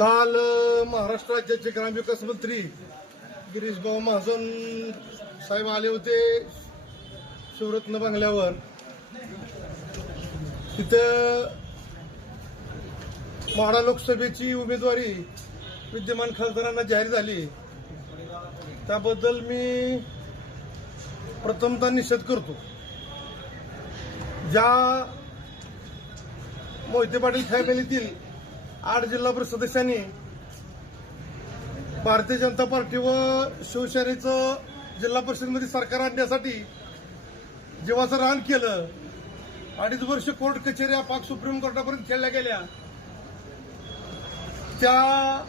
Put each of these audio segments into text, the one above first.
काल महाराष्ट्र राज्याचे ग्रामविकास मंत्री गिरीश भाऊ महाजन साहेब आले होते शिवरत्न बंगल्यावर. तिथं माडा लोकसभेची उमेदवारी विद्यमान खासदारांना जाहीर झाली. त्याबद्दल मी प्रथमतः निषेध करतो. ज्या मोहिते पाटील फॅमिलीतील आठ जिल्हा परिषद सदस्यांनी भारतीय जनता पार्टी व शिवसेनेचं जिल्हा परिषदमध्ये सरकार आणण्यासाठी जीवाचं रान केलं. अडीच वर्ष कोर्ट कचेऱ्या पाक सुप्रीम कोर्टापर्यंत खेळल्या गेल्या. त्या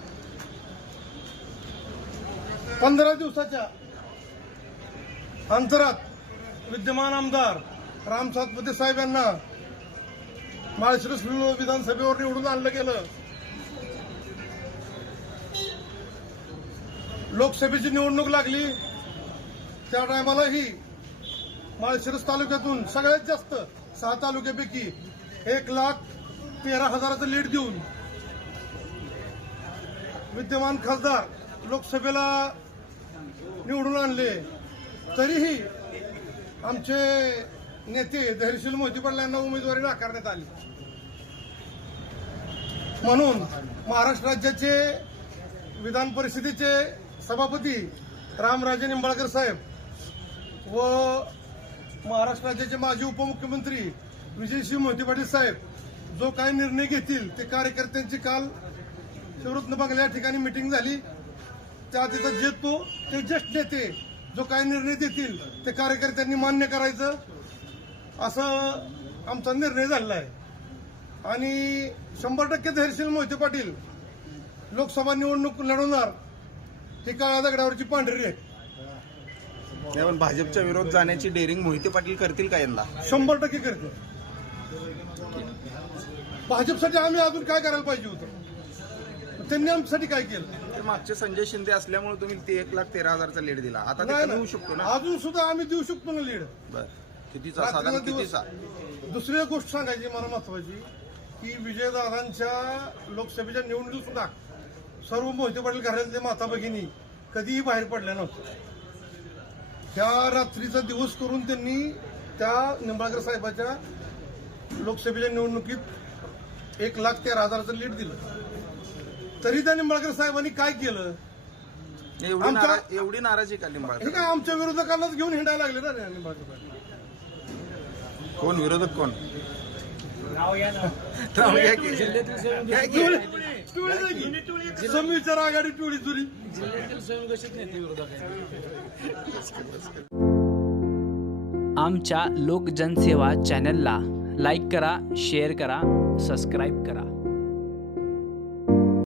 पंधरा दिवसाच्या अंतरात विद्यमान आमदार राम सातपते साहेब यांना माळशिरस विधानसभेवर निवडून आणलं गेलं. लोकसभेची निवडणूक लागली. त्या टायमालाही माळशिरस तालुक्यातून सगळ्यात जास्त सहा तालुक्यापैकी एक लाख तेरा हजाराचं लीड देऊन विद्यमान खासदार लोकसभेला निवडून आणले. तरीही आमचे नेते धैर्यशील मोहिते पाटील यांना उमेदवारी नाकारण्यात आली. म्हणून महाराष्ट्र राज्याचे विधान परिषदेचे सभापती रामराजे निंबाळकर साहेब व महाराष्ट्र राज्याचे माजी उपमुख्यमंत्री विजयसिंह मोहिते पाटील साहेब जो काही निर्णय घेतील ते कार्यकर्त्यांची काल शिवरत्न या ठिकाणी मिटिंग झाली. त्या तिथं जे तो ते ज्येष्ठ नेते जो काही निर्णय देतील ते कार्यकर्त्यांनी मान्य करायचं. असं आमचा निर्णय झालेला आहे. आणि शंभर टक्के धैर्यशील मोहिते पाटील लोकसभा निवडणूक लढवणार ही काळ्या दगडावरची पांढरी आहे नाही, पण भाजपच्या विरोध जाण्याची डेअरिंग मोहिते पाटील करतील का यंदा? शंभर टक्के करते भाजपसाठी आम्ही अजून काय करायला पाहिजे होतं? त्यांनी आमच्यासाठी काय केलं? ते मागचे संजय शिंदे असल्यामुळे तुम्ही ते एक लाख तेरा हजारचा लीड दिला. आता ते नाही कमी होऊ. शकतो ना? अजून सुद्धा आम्ही देऊ शकतो ना लीड बर. कितीचा? साधारण कितीचा? दुसरी एक गोष्ट सांगायची मला महत्वाची की विजयदादांच्या लोकसभेच्या निवडणुकीत सुद्धा सर्व मोहिते पाटील घरातले माता भगिनी कधीही बाहेर पडल्या नव्हत्या. त्या रात्रीचा दिवस करून त्यांनी त्या निंबाळकर साहेबाच्या लोकसभेच्या निवडणुकीत एक लाख तेरा हजाराचं लीड दिलं. तरी त्या निंबाळकर साहेबांनी काय केलं? एवढी एवढी नाराजी का हे लिंबाळकर काय आमच्या विरोधकांनाच घेऊन हिंडायला लागले ना निंबाळकर साहेब? कोण? विरोधक कोण? नाव घ्या की. घ्या की. टोळी जागी. समविचार आघाडी टोळी चुरी आमच्या लोकजनसेवा चॅनलला लाईक करा शेअर करा सबस्क्राईब करा